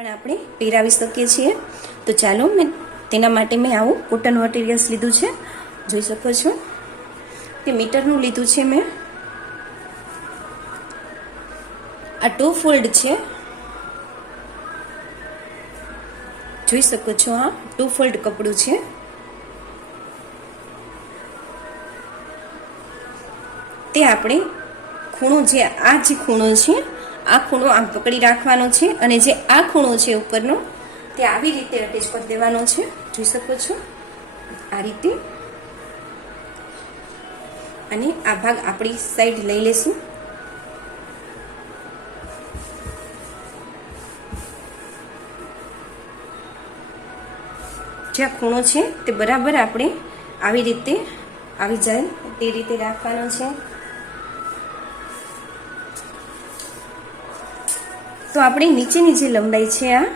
પણ આપણે પહેરાવી શકીએ છીએ। તો ચાલો તેના માટે મેં આવું કોટન મટીરિયલ્સ લીધું છે, જોઈ શકો છો તે મીટરનું લીધું છે મેં। આ 2 ફોલ્ડ છે, જોઈ શકો છો આ 2 ફોલ્ડ કપડું છે। તે આપણે ખૂણો જે આ જે ખૂણો છે આ ખૂણો આમ પકડી રાખવાનો છે અને જે આ ખૂણો છે ઉપરનો તે આવી રીતે અટેચ કરી દેવાનો છે, જોઈ શકો છો આ રીતે। અને આ ભાગ આપણી સાઈડ લઈ લેશું। જ્યાં ખૂણો છે તે બરાબર આપણે આવી રીતે આવી જાય તે રીતે રાખવાનો છે। તો આપણે નીચેની જે લંબાઈ છે આ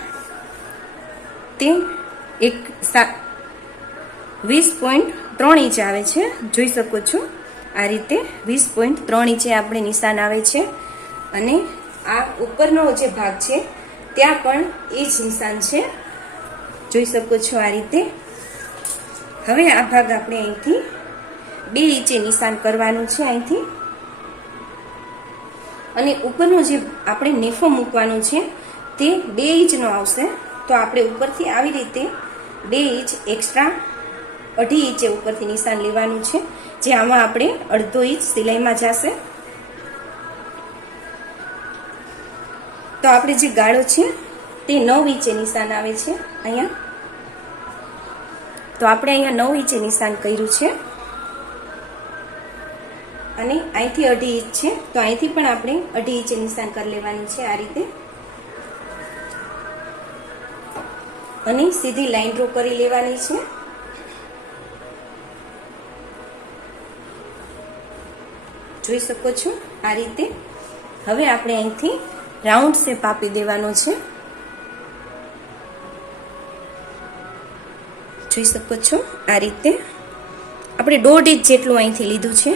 તે 20.3 ઇંચ આવે છે, જોઈ શકો છો આ રીતે 20.3 ઇંચે આપણે નિશાન આવે છે। અને આ ઉપરનો જે ભાગ છે ત્યાં પણ એ જ નિશાન છે, જોઈ શકો છો આ રીતે। હવે આ ભાગ આપણે અહીંથી 2 ઇંચે નિશાન કરવાનું છે અહીંથી, અને ઉપરનો જે આપણે નેફો મૂકવાનો છે તે 2 ઇંચનો આવશે। તો આપણે ઉપરથી આવી રીતે 2 ઇંચ એક્સ્ટ્રા 2.5 ઇંચે ઉપરથી નિશાન લેવાનું છે, જે આમાં આપણે 1/2 ઇંચ સિલાઈમાં જશે। તો આપણે જે ગાળો છે તે 9 ઇંચે નિશાન આવે છે અહીંયા। તો આપણે અહીંયા 9 ઇંચે નિશાન કર્યું છે અને અહીંથી 2.5 ઇંચ છે, તો અહીંથી પણ આપણે 2.5 ઇંચે નિશાન કરી લેવાનું છે આ રીતે। અને સીધી લાઈન ડ્રો કરી લેવાની છે। જોઈ શકો છો આ રીતે। હવે આપણે અહીંથી રાઉન્ડ શેપ આપી દેવાનો છે, જોઈ શકો છો આ રીતે। આપણે 1.5 ઇંચ જેટલું અહીંથી લીધું છે,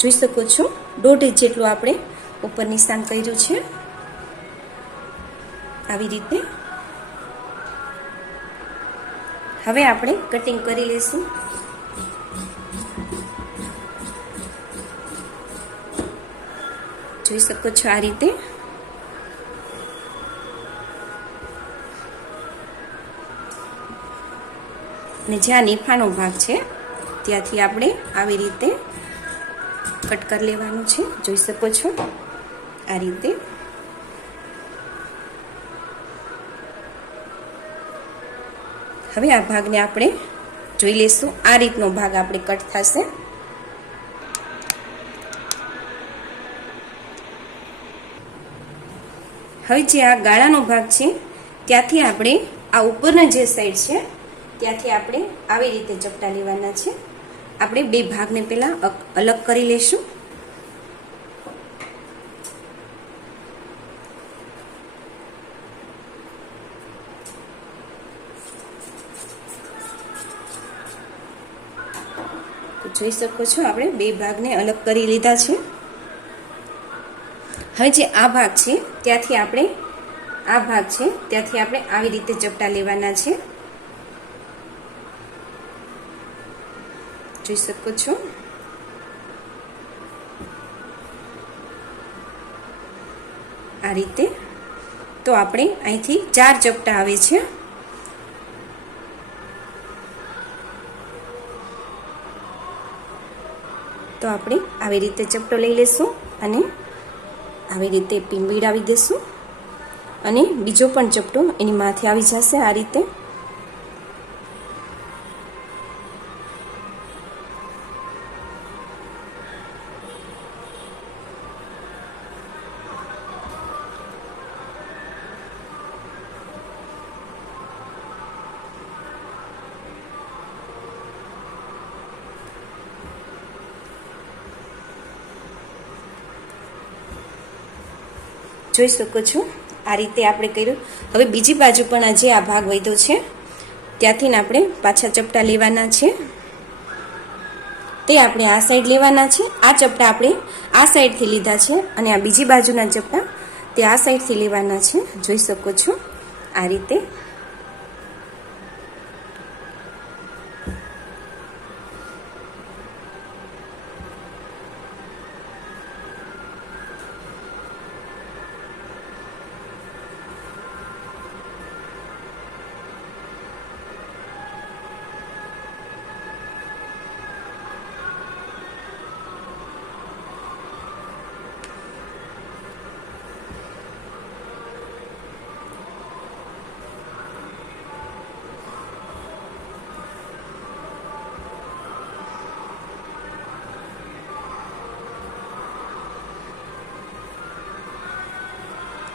જોઈ શકો છો 1.5 ઇંચ જેટલું આપણે ઉપર નિશાન કર્યું છે આવી રીતે। હવે આપણે કટિંગ કરી લેશું। જોઈ શકો છો આ રીતે। અને જ્યાં નેફાનો ભાગ છે ત્યાંથી આપણે આવી રીતે કટ કરી લેવાનું છે, જોઈ શકો છો આ રીતે। હવે આ ભાગને આપણે જોઈ લેશું, આ રીતનો ભાગ આપણે કટ થશે। હવે જે આ ગાળાનો ભાગ છે ત્યાંથી આપણે આ ઉપરના જે સાઈડ છે ત્યાંથી આપણે આવી રીતે ચપટા લેવાના છે। આપણે 2 ભાગને પહેલા અલગ કરી લેશું। જોઈ શકો છો આપણે 2 ભાગને અલગ કરી લીધા છે। હવે જે આ ભાગ છે ત્યાંથી આપણે આવી રીતે ચપટા લેવાના છે, જોઈ શકો છો આ રીતે। તો આપણે અહીંથી 4 ચપટા આવે છે, તો આપણે આવી રીતે ચપટો લઈ લેશું અને આવી રીતે પિન બીડાવી દેશું અને બીજો પણ ચપટો એની માથે આવી જશે આ રીતે। જોઈ શકો છો આ રીતે આપણે કર્યું। હવે બીજી બાજુ પણ આજે આ ભાગ વધ્યો છે ત્યાંથી આપણે પાછા ચપટા લેવાના છે, તે આપણે આ સાઈડ લેવાના છે। આ ચપટા આપણે આ સાઈડથી લીધા છે અને આ બીજી બાજુના ચપટા તે આ સાઈડથી લેવાના છે, જોઈ શકો છો આ રીતે.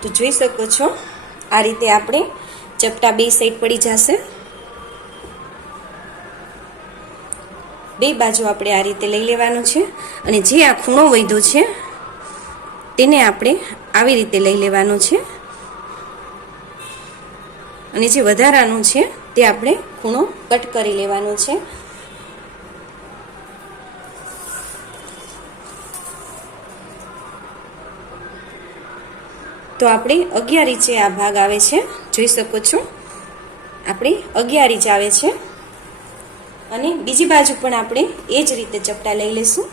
તો જોઈ શકો છો આ રીતે આપણે ચપટા બે સાઈડ પડી જશે. બે બાજુ આપણે આ રીતે લઈ લેવાનું છે અને જે આ ખૂણો વધ્યો છે તેને આપણે આવી રીતે લઈ લેવાનું છે અને જે વધારાનું છે તે આપણે ખૂણો કટ કરી લેવાનો છે. તો આપણે 11 ઇંચે આ ભાગ આવે છે, જોઈ શકો છો આપણે 11 ઇંચ આવે છે અને બીજી બાજુ પણ આપણે એ જ રીતે ચપટા લઈ લઈશું.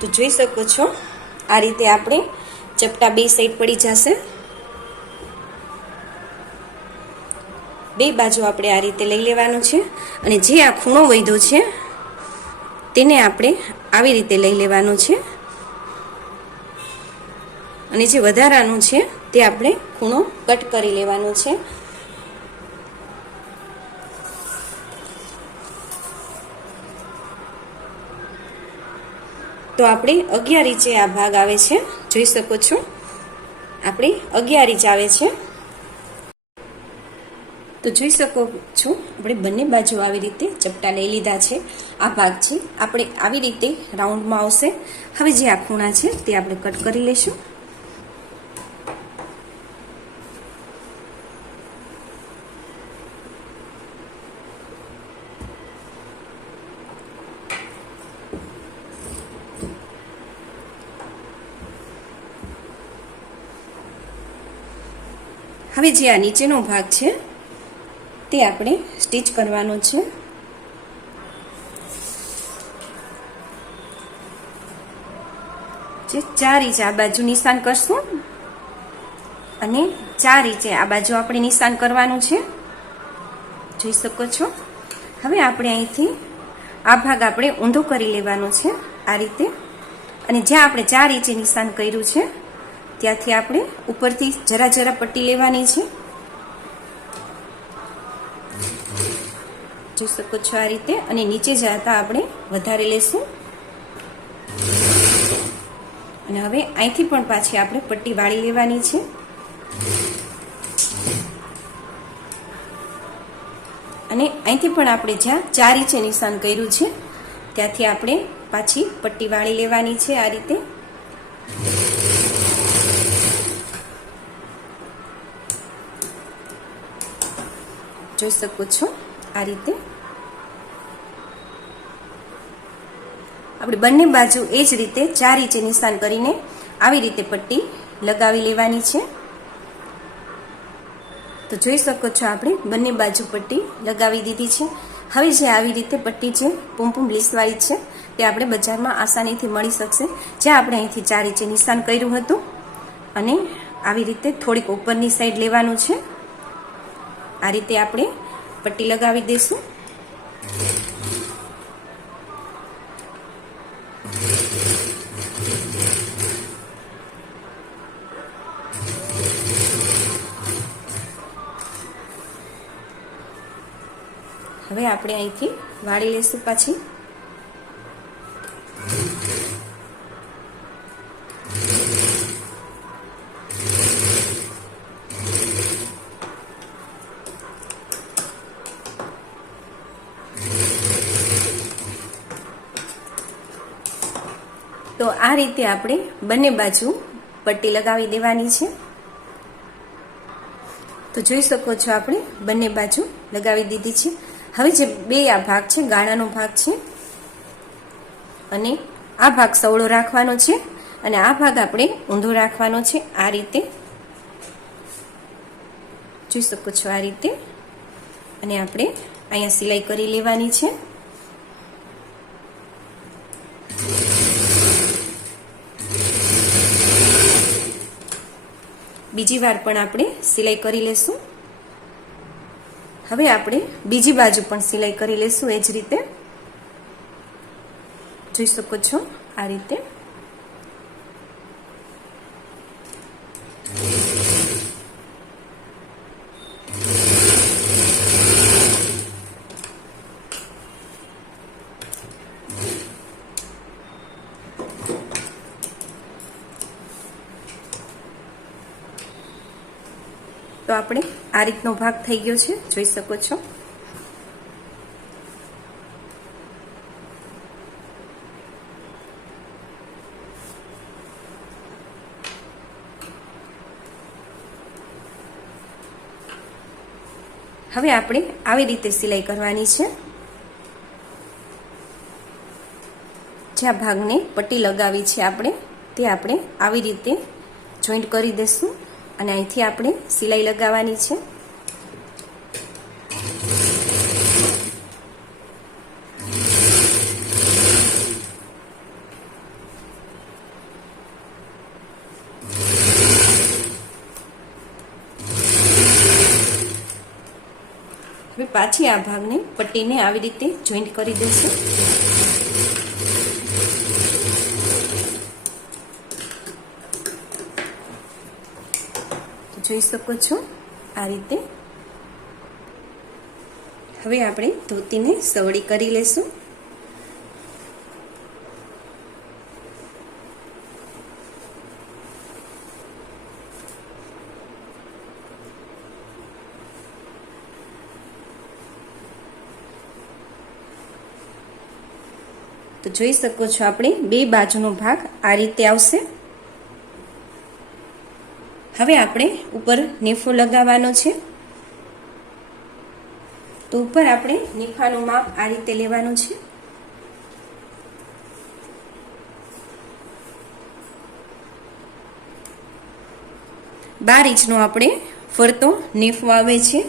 તો જોઈ શકો છો આ રીતે આપણે ચપટા બે સાઈડ પડી જશે. બે બાજુ આપણે આ રીતે લઈ લેવાનું છે અને જે આ ખૂણો વધ્યો છે તેને આપણે આવી રીતે લઈ લેવાનું છે અને જે વધારાનું છે તે આપણે ખૂણો કટ કરી લેવાનો છે. તો આપણે 11 ઇંચે આ ભાગ આવે છે, જોઈ શકો છો આપણે 11 ઇંચ આવે છે. તો જોઈ શકો છો આપણે બંને બાજુ આવી રીતે ચપટા લઈ લીધા છે. આ ભાગ છે આપણે આવી રીતે રાઉન્ડમાં આવશે. હવે જે આ ખૂણા છે તે આપણે કટ કરી લઈશું. હવે જે આ નીચેનો ભાગ છે તે આપણે સ્ટીચ કરવાનો છે. જે 4 ઇંચ આ બાજુ નિશાન કરશું અને 4 ઇંચે આ બાજુ આપણે નિશાન કરવાનું છે, જોઈ શકો છો. હવે આપણે અહીંથી આ ભાગ આપણે ઊંધો કરી લેવાનો છે આ રીતે અને જ્યાં આપણે 4 ઇંચે નિશાન કર્યું છે ત્યાંથી આપણે ઉપરથી જરા જરા પટ્ટી લેવાની છે, જોઈ શકો છો આ રીતે. અને નીચે જતા આપણે વધારે લેશું અને હવે અહીંથી પણ પાછી આપણે પટ્ટી વાળી લેવાની છે. અને અહીંથી પણ આપણે જ્યાં 4 ઇંચે નિશાન કર્યું છે ત્યાંથી આપણે પાછી પટ્ટી વાળી લેવાની છે આ રીતે. જોઈ શકો છો આ રીતે આપણે બંને બાજુ એ જ રીતે 4 ઇંચે નિશાન કરીને આવી રીતે પટ્ટી લગાવી લેવાની છે. તો જોઈ શકો છો આપણે બંને બાજુ પટ્ટી લગાવી દીધી છે. હવે જે આવી રીતે પટ્ટી છે પૂમ લીસવાળી છે તે આપણે બજારમાં આસાનીથી મળી શકશે. જ્યાં આપણે અહીંથી 4 ઇંચે નિશાન કર્યું હતું અને આવી રીતે થોડીક ઉપરની સાઈડ લેવાનું છે. આ રીતે આપણે પટ્ટી લગાવી દઈશું. હવે આપણે અહીંથી વાળી લઈશું પાછી. આ રીતે આપણે બંને બાજુ પટ્ટી લગાવી દેવાની છે। તો જોઈ શકો છો આપણે બંને બાજુ લગાવી દીધી છે। હવે જે બે આ ભાગ છે ગાળાનો ભાગ છે અને આ ભાગ સવળો રાખવાનો છે અને આ ભાગ આપણે ઊંધો રાખવાનો છે। આ રીતે જોઈ શકો છો આ રીતે, અને આપણે અહીંયા સિલાઈ કરી લેવાની છે। બીજી વાર પણ આપણે સિલાઈ કરી લેશું। હવે આપણે બીજી બાજુ પણ સિલાઈ કરી લેશું એ જ રીતે, જોઈ શકો છો આ રીતે। તો આપણે આ રીતનો ભાગ થઈ ગયો છે, જોઈ શકો છો। હવે આપણે આવી રીતે સિલાઈ કરવાની છે। જ્યાં ભાગને પટ્ટી લગાવી છે આપણે તે આપણે આવી રીતે જોઈન્ટ કરી દેશું અને અહીંથી આપણે સિલાઈ લગાવવાની છે। હવે પાછી આ ભાગને પટ્ટીને આવી રીતે જોઈન્ટ કરી દઈશું। જોઈ શકો છો આ રીતે। હવે આપણે ધોતીને સવળી કરી લેશું। તો જોઈ શકો છો આપણે બે બાજુનો ભાગ આ રીતે આવશે। હવે આપણે ઉપર નેફો લગાવવાનો છે। તો ઉપર આપણે નેફાનું માપ આ રીતે લેવાનું છે। બાર ઇંચનો આપણે ફરતો નેફો આવે છે।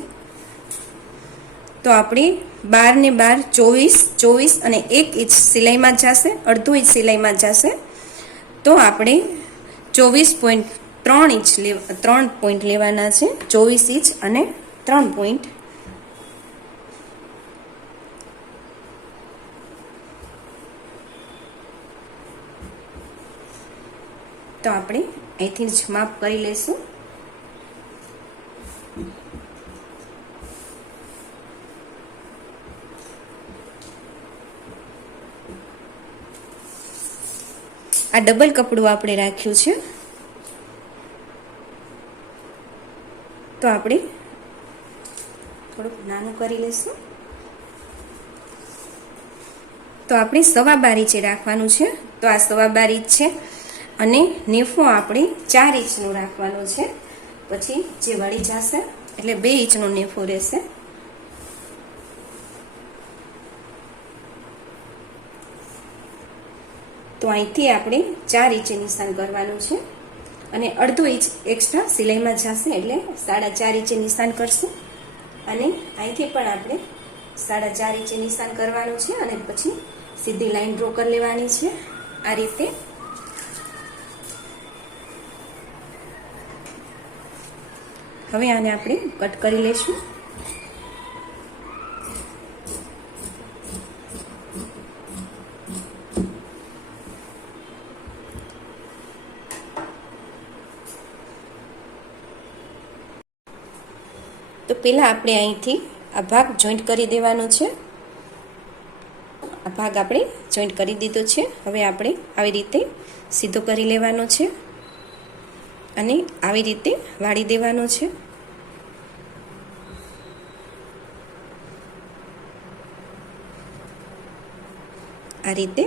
તો આપણે 12 ને 12 24, 24 અને 1 ઇંચ સિલાઈમાં જશે, અડધો ઇંચ સિલાઈમાં જશે। તો આપણે 24.3 ઇંચ 3 પોઈન્ટ લેવાના છે। 24 ઇંચ અને 3 પોઈન્ટ। તો આપણે અહીંથી જ માપ કરી લેશું। આ ડબલ કપડું આપણે રાખ્યું છે, તો આપણે થોડુંક નાનું કરી લઈશું। તો આપણે 12.5 ઇંચે રાખવાનું છે। તો આ 12.5 ઇંચ છે અને નેફો આપણે 4 ઇંચનું રાખવાનું છે। પછી જે વળી જશે એટલે 2 ઇંચનો નેફો રહેશે। તો અહીંથી આપણે 4 ઇંચે નિશાન કરવાનું છે અને અડધો ઇંચ એક્સ્ટ્રા સિલાઈમાં જશે એટલે 4.5 ઇંચે નિશાન કરશું। અને અહીંથી પણ આપણે 4.5 ઇંચે નિશાન કરવાનું છે અને પછી સીધી લાઈન ડ્રો કરી લેવાની છે આ રીતે। હવે આને આપણે કટ કરી લઈશું। તો પહેલા આપણે અહીંથી આ ભાગ જોઈન્ટ કરી દેવાનો છે। આ ભાગ આપણે જોઈન્ટ કરી દીધો છે। હવે આપણે આવી રીતે સીધો કરી લેવાનો છે અને આવી રીતે વાળી દેવાનો છે। આ રીતે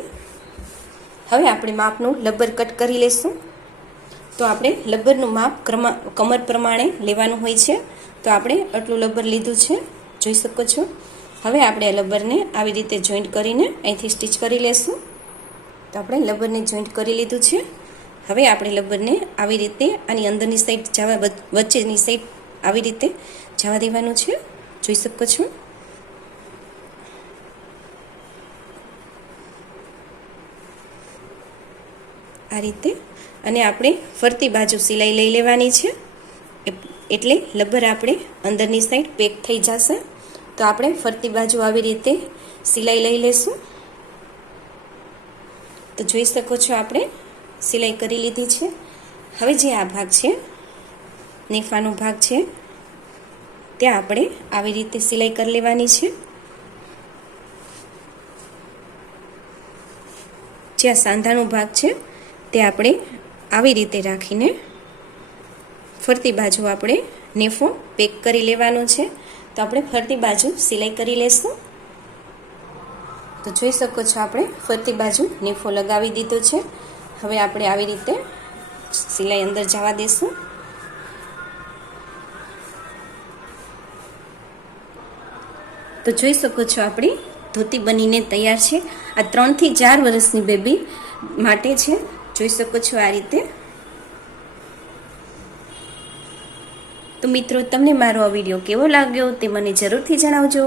હવે આપણે માપનું લબ્બર કટ કરી લેશું. તો આપણે લબ્બરનું માપ કમર પ્રમાણે લેવાનું હોય છે. તો આપણે આટલું લબ્બર લીધું છે, જોઈ શકો છો. હવે આપણે આ લબ્બરને આવી રીતે જોઈન્ટ કરીને અહીંથી સ્ટીચ કરી લેશું. તો આપણે લબ્બરને જોઈન્ટ કરી લીધું છે. હવે આપણે લબ્બરને આવી રીતે આની અંદરની સાઈડ જવા, વચ્ચેની સાઈડ આવી રીતે જવા દેવાનું છે, જોઈ શકો છો. આ રીતે અને આપણે ફરતી બાજુ સિલાઈ લઈ લેવાની છે, એટલે લબ્બર આપણે અંદરની સાઈડ પેક થઈ જશે. તો આપણે ફરતી બાજુ આવી રીતે સિલાઈ લઈ લેશું. તો જોઈ શકો છો આપણે સિલાઈ કરી લીધી છે. હવે જે આ ભાગ છે, નેફાનો ભાગ છે, ત્યાં આપણે આવી રીતે સિલાઈ કરી લેવાની છે. જ્યાં સાંધાનો ભાગ છે તે આપણે આવી રીતે રાખીને ફરતી બાજુ આપણે નેફો પેક કરી લેવાનો છે. તો આપણે ફરતી બાજુ સિલાઈ કરી લેશું. તો જોઈ શકો છો આપણે ફરતી બાજુ નેફો લગાવી દીધો છે. હવે આપણે આવી રીતે સિલાઈ અંદર જવા દેશું. તો જોઈ શકો છો આપણી ધોતી બનીને તૈયાર છે. આ 3 થી 4 વર્ષની બેબી માટે છે, જોઈ શકો છો આ રીતે. તો મિત્રો, તમને મારો આ વિડીયો કેવો લાગ્યો તે મને જરૂરથી જણાવજો.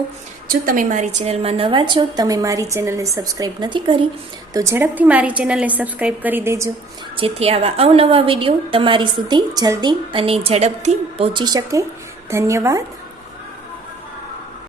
જો તમે મારી ચેનલમાં નવા છો, તમે મારી ચેનલને સબસ્ક્રાઈબ નથી કરી, તો ઝડપથી મારી ચેનલને સબસ્ક્રાઈબ કરી દેજો, જેથી આવા અવનવા વિડીયો તમારી સુધી જલ્દી અને ઝડપથી પહોંચી શકે. ધન્યવાદ.